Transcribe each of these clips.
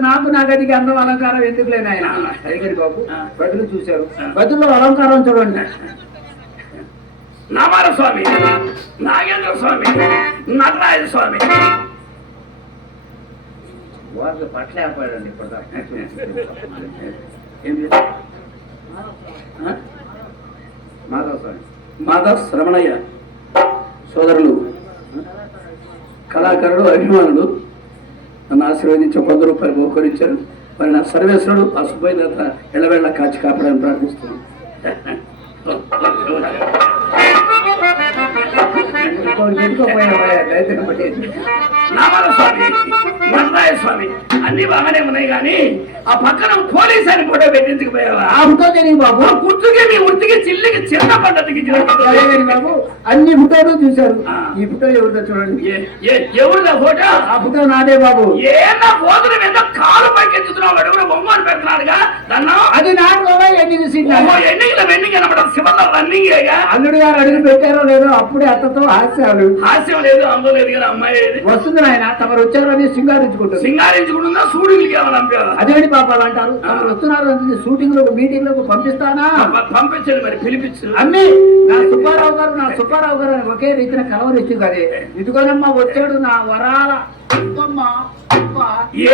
నాకు నా గదికి అందం అలంకారం ఎందుకు లేని ఆయన? టైగర్ బాబు. బదులు చూశారు. బదుల్లో అలంకారం చూడండి. నామార స్వామి నాగేంద్ర స్వామి నటరాజ స్వామి వారికి పట్ల ఏర్పడండి ఇప్పుడు ఏం? మాధవ్ స్వామి మాధవ్ శ్రమణయ్య సోదరులు కళాకారుడు అభిమానులు. నన్ను ఆశీర్వదించి వంద రూపాయలు బహుకరించారు మరి నా సర్వేశ్వరుడు ఆ సుబ్బయ్యత ఎల్లవేళ కాచి కాపాడని ప్రార్థిస్తున్నాను. నామాల స్వామి నరనాయ స్వామి అన్ని బాగానే ఉన్నాయి కానీ ఆ పక్కన పోలీస్ అని ఫోటో పెట్టించుకుపోయావా తెలియదు బాబు? ఆ కుర్తుకి మీ ఉర్తికి చిల్లికి చిన్న కానీ బాబు? అన్ని ఫోటోలు చూశారు. ఈ ఫోటో ఎవరిదో చూడండి. ఎవరిదా ఫోటో? ఆ ఫోటో నాదే బాబు. ఏనా పోతున్న మీద అల్లుడు గారు అడుగు పెట్టారో లేదో అప్పుడే అత్తతో హాస్యాలు హాస్యం లేదు అందులో లేదు కదా అమ్మాయి? వస్తుంది నాయన తమరు వచ్చారు అని సింగారించుకుంటుంది సింగారించుకుంటుందా అంపేవా అదేంటి పాపాలు అంటారు? తమరు వస్తున్నారు అంటే షూటింగ్లో మీటింగ్లో పంపిస్తానా పంపించండి మరి పిలిపించు. అమ్మి నా సుబ్బారావు గారు నా సుబ్బారావు గారు అని ఒకే రీతిన కలవరిచ్చు కదే ఇదిగోనమ్మా వచ్చాడు నా వరాల.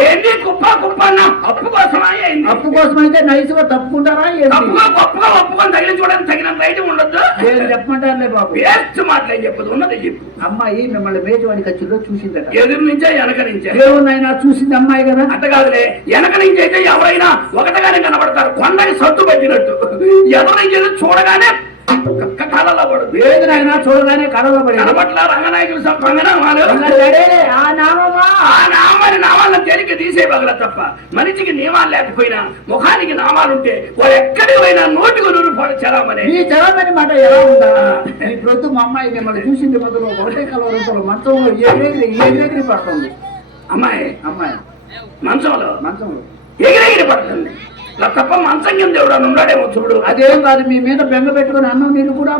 ఏంది కుప్ప కుప్ప అన్న అప్పు కోసమా అప్పు కోసం అయితే నైస్గా తప్పుకుంటారా తప్పుగా గొప్పగా ఒప్పుకొని తగిలి చూడడానికి తగినంత రైతు ఉండొద్దు. నేను చెప్పమంటారులే బాబు? వేస్ట్ మాటలే చెప్పదు ఉన్నది చెప్పు. అమ్మాయి మిమ్మల్ని మేజవాడి ఖర్చులో చూసిందట. ఎదురు నుంచే వెనక నుంచే. దేవునైనా చూసింది అమ్మాయి కదా? అంత కాదులే. వెనక నుంచి అయితే ఎవరైనా ఒకటిగానే కనబడతారు. కొండని సత్తు పెట్టినట్టు. ఎవరి నుంచి అయితే చూడగానే క- కళ్ళలో పడుతుంది ఏదినైనా చూడగానే కడవ పడి కనబట్ల రంగనాయకులు నామాన్ని నామాలను తేలిక తీసే పగల తప్ప మనిషికి నియమాలు లేకపోయినా ముఖానికి నామాలుంటే వాడు ఎక్కడికి పోయినా నోటికి నూరు చలామని ఈ చదవని మాట ఎలా ఉందా? ఈ ప్రొద్దు మా అమ్మాయి మిమ్మల్ని చూసింది మొదలు ఒకటే కలవరంతో మంచంలో ఎగిరెగిరి ఎగిరెగిరి పడుతుంది? అమ్మాయి. అమ్మాయి. మంచంలో. మంచంలో. ఎగిరెగిరి పడుతుంది. ఇలా తప్ప మంచం కింద ఎవడన్నా ఉన్నాడేమో చూడు. అదేం కాదు మీ మీద బెంగ పెట్టుకుని అన్నం నీళ్ళు కూడా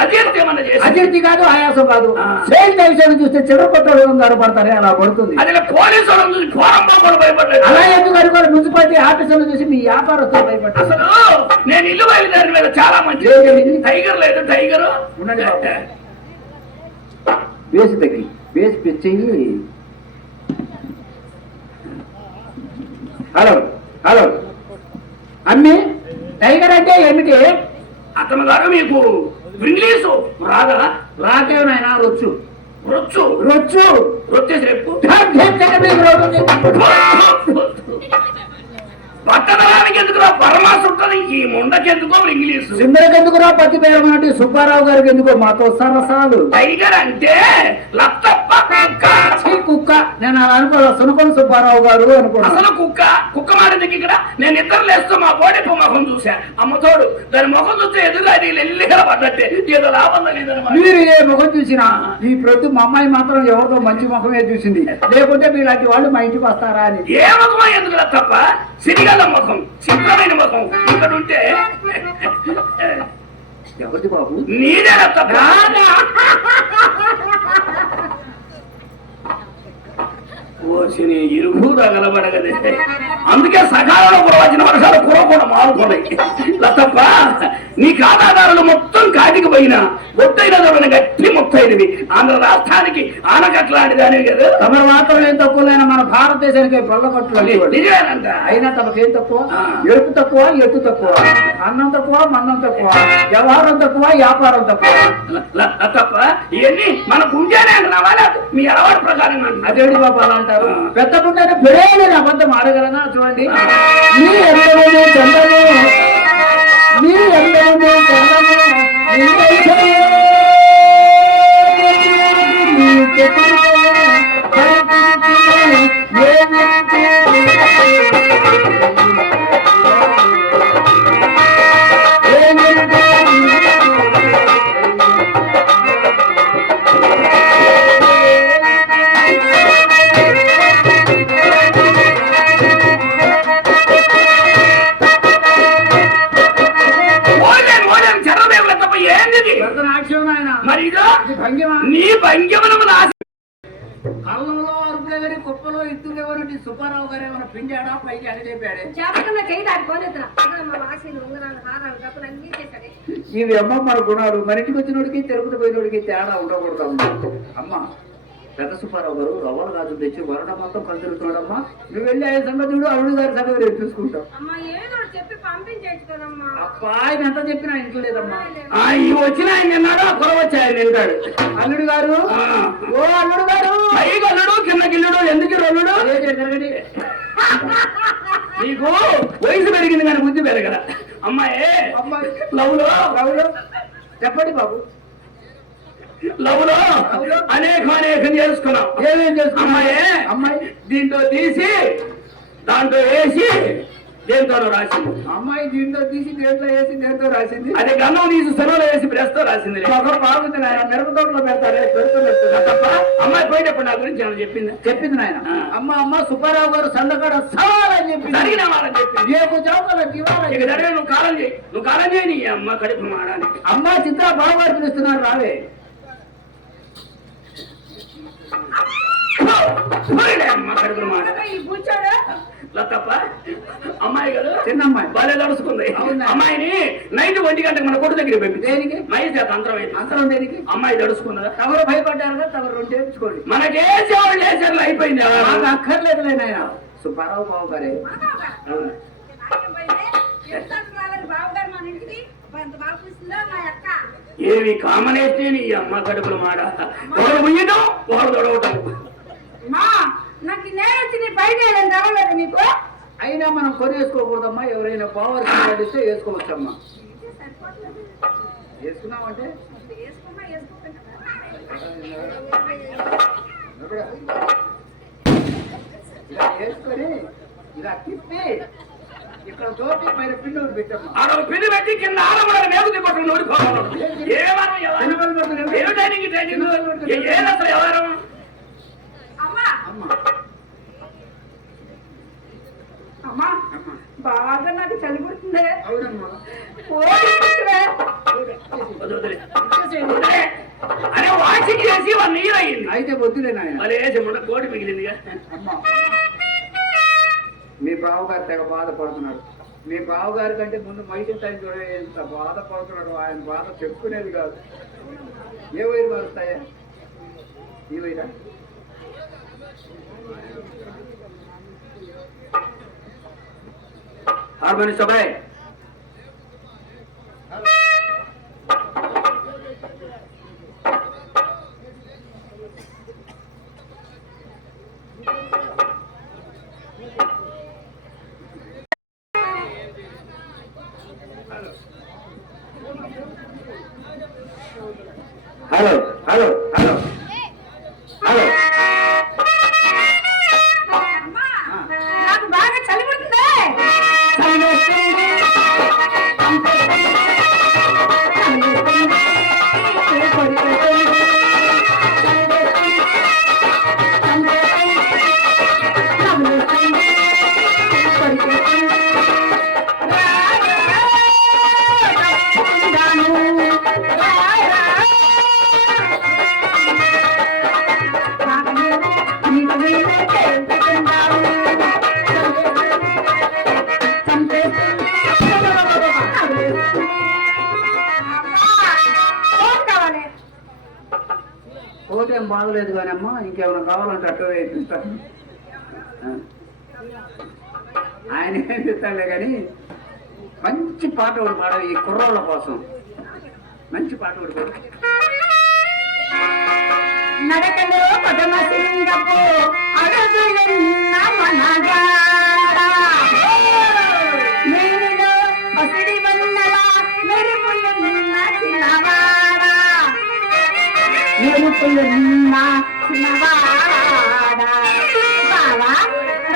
అదే ఏమన్నా చేసి? అజీర్తి కాదు ఆయాసం కాదు. సేల్ విషయాలు చూస్తే చిరపట్టోడు గారు పడతారే అలా పడుతుంది అది పోలీసు వాళ్ళని చూసి భయపడ్డాడు అలా ఎందుకు అనుకోరు మున్సిపాలిటీ ఆఫీసులు చూసి మీ వ్యాపారస్తులు భయపడ్డారు. అసలు నేను ఇల్లు బయలుదేరిన మీద చాలా మంచి? టైగర్ లేదు టైగర్. ఉండండి. వేసి తగ్గి వేసి పెచ్చెయ్యి హలో హలో. అమ్మి టైగర్ అంటే ఏమిటి అతను గారు మీకు ఇంగ్లీషు రాదా రాకే నాయన రొచ్చు రొచ్చు రొచ్చు రొచ్చేసి రేపు ఎందుకో ఇంగ్లీషు? సిందరికి ఎందుకు రా పత్తి పేరమన్నట్టు సుబ్బారావు గారికి ఎందుకో? మాతో సరసాలు టైగర్ అంటే లత్తప్ప కుక్క. నేను అలా అనుకోవాలి సునకొండ సుబ్బారావు గారు అనుకున్నాను అసలు కుక్క? కుక్క మారింది ఇక్కడ? నేను ఇద్దరు లేస్తూ మా బోడిపు ముఖం చూసా అమ్మతోడు దాని ముఖం చూస్తే ఎదురుగా అది ఎల్లిగా పడ్డట్టే ఏదో లాభం మీరు ఏ ముఖం చూసినా ఈ ప్రొద్దు మా అమ్మాయి మాత్రం ఎవరితో మంచి ముఖమే చూసింది. లేకుంటే మీలాంటి వాళ్ళు మా ఇంటికి వస్తారా అని. ఏ ముఖమో ఎందుకు తప్ప? సిరిగల ముఖం చిత్రమైన ముఖం ఇక్కడ ఉంటే ఎవరిది బాబు? నీదే ఓసిని ఇరుగు తగలబడగదే అందుకే సకాలంలో కురవచ్చిన వర్షాలు కురవకుండా మారుకున్నాయి తప్ప నీ ఖాతాదారులు మొత్తం కాటికి పోయినా చూడని గట్టి ముత్తైనవి. ఆంధ్ర రాష్ట్రానికి ఆనకట్లాంటిది అనేవి కదా. తమరు మాత్రం ఏం తక్కువ లేని? మన భారతదేశానికి అనేవాడు. నిజమేనంట. అయినా తమకు ఏం తక్కువ. ఎరుపు తక్కువ ఎత్తు తక్కువ. అన్నం తక్కువ మన్నం తక్కువ. వ్యవహారం తక్కువ వ్యాపారం తక్కువ. ల- ల- తప్ప ఇవన్నీ మన గుంజానే అంటున్నావా? మీ అలవాటు ప్రకారం అదేంటి బాబు అలా అంటారు. పెద్ద పుట్టిన పిడేని అబద్ధం ఆడగలనా? చూడండి. నీ ఎంతమంది కళ్ళంలో అరుపులెవరి కుప్పలో ఇత్తులెవరు నీ సుబ్బారావు గారు ఏమైనా పిండాడా పైకి అడిగేపాడే చేపకన్నా చేయి దాటి పోనేతున్నా మా వాసీలు ఉంగరాలు హారాలు డబ్బులు అన్ని చేశాడే. ఇవి అమ్మ మన గుణాలు మన ఇంటికి వచ్చినోడికి తిరుపతి పోయినోడికి తేడా ఉండకూడదు అమ్మ పెద్ద సుబ్బారావు గారు రవ్వలు గాజు తెచ్చి వరణ మొత్తం కలుతున్నాడమ్మా నువ్వు వెళ్ళి ఆయన సంగతి చూడు అల్లుడు గారి సంగతి రేపు చూసుకుంటాం ఆయన ఎంత చెప్పినా ఇంట్లో లేదమ్మా ఈ వచ్చిన ఆయన నిన్నాడు కుర వచ్చి ఆయన అల్లుడు గారు. ఓ అల్లుడు గారు! పైకి అల్లుడు కింద గిల్లుడు ఎందుకు రల్లుడు నీకు వయసు పెరిగింది కానీ బుద్ధి పెరగల అమ్మాయి అమ్మాయి. లవ్లో రావులు చెప్పండి బాబు. లవ్లో అనేకం అనేకం చేసుకున్నాం. ఏమేం చేసుకున్నా? అమ్మాయి అమ్మాయి? దీంట్లో తీసి దాంట్లో వేసి దేంతో రాసింది. అమ్మాయి దీంతో తీసి దేంట్లో వేసి దేంతో రాసింది? అదే గన్నం తీసి సెలవులో వేసి ప్రెస్తో రాసింది. ఒకరు బాగుంది నాయన మిరప తోటలో పెడతారే తప్ప అమ్మాయి పోయేటప్పుడు నా గురించి ఏమైనా చెప్పింది? చెప్పింది నాయన. అమ్మ అమ్మ సుబ్బారావు గారు సందకాడ సవాలని చెప్పింది. జరిగిన వాళ్ళని చెప్పింది. రేపు ఇక జరిగిన నువ్వు కాలం చేయి. నువ్వు కాలం చేయి నీ అమ్మ కడుపు మాడానికి అమ్మ చిత్ర బావగారు పిలుస్తున్నారు రావే పోయిలే అమ్మ కడుపు మాట ఈ కూర్చోడు లతప్ప అమ్మాయి కదా చిన్న అమ్మాయి. బాలే తడుచుకుంది అవునా? అమ్మాయిని నైట్ ఒంటి గంటకు మన కొట్టు దగ్గర పెట్టి దేనికి? మహేష్ చేత అంతరం అయింది అంతరం దేనికి? అమ్మాయి తడుచుకున్నదా తమరు భయపడ్డారు కదా తమరు రెండు చేర్చుకోండి. మనకే సేవలు అయిపోయింది. నాకు వ్యవహారం. అక్కర్లేదులే నాయన. సుబ్బారావు బాబు గారే. ఏవి కామనేస్తే నీ అమ్మ కడుపుల మాట. ఒకడు ముయ్యటం ఒకడు తొడవటం. మా నాకు నేను వచ్చి నీ బయట వెళ్ళని రావలేదు నీకు అయినా మనం కొని వేసుకోకూడదమ్మా ఎవరైనా బావర్ ఇస్తే వేసుకోవచ్చమ్మా వేసుకున్నామంటే ఇలా వేసుకొని ఇలా తిప్పి ఇక్కడ తోటి పైన పిండి పెట్టమ్మా ఆడ ఒక పిండి పెట్టి కింద మేకు దిగొట్టు ఓడిపోవాలి ఏమన్నా? ఏమి ట్రైనింగ్ ట్రైనింగ్ ఏ- ఏది అసలు వ్యవహారం అమ్మా అమ్మా అమ్మా బాగా నాకు చలి పుడుతుంది అవునమ్మా. ఓడిపోతువే. వద్దు, వదిలే. వదిలే. అరే వాషింగ్ చేసి వన్ ఇయర్ అయ్యింది అయితే వద్దులే నాయన. మరి వేసి మొన్న కోడి మిగిలిందిగా. అమ్మా. మీ బావగారు తెగ బాధపడుతున్నాడు మీ బావగారి కంటే ముందు మైకి టైం చూడ ఎంత బాధపడుతున్నాడు ఆయన బాధ చెప్పుకునేది కాదు. ఏ వైరు వస్తాయా ఈ వైరా? আর মানে সবাই। పోతే ఏం బాగలేదు కానీ అమ్మా ఇంకేమైనా కావాలంటే అట్టు వేపిస్తాను ఆయన ఏం చెప్తాడులే కానీ మంచి పాట ఒకటి పాడవు ఈ కుర్రోళ్ళ కోసం. మంచి పాట ఒకటి పాడు. నడకలో పదమసింగపు అడుగులున్న మెరుపులున్న చిన్నవాడ రావా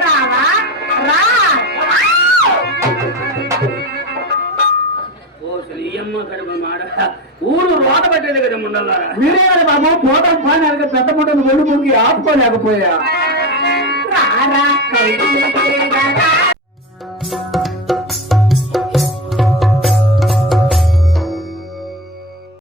రావా రా. ఊరు రోత పట్టేది కదా ముండల్లారా? మీరే కదా బాబు పోతాం పని అలాగే పెద్ద ముట్టను ఒళ్ళు మురికి ఆపుకోలేకపోయా. రారా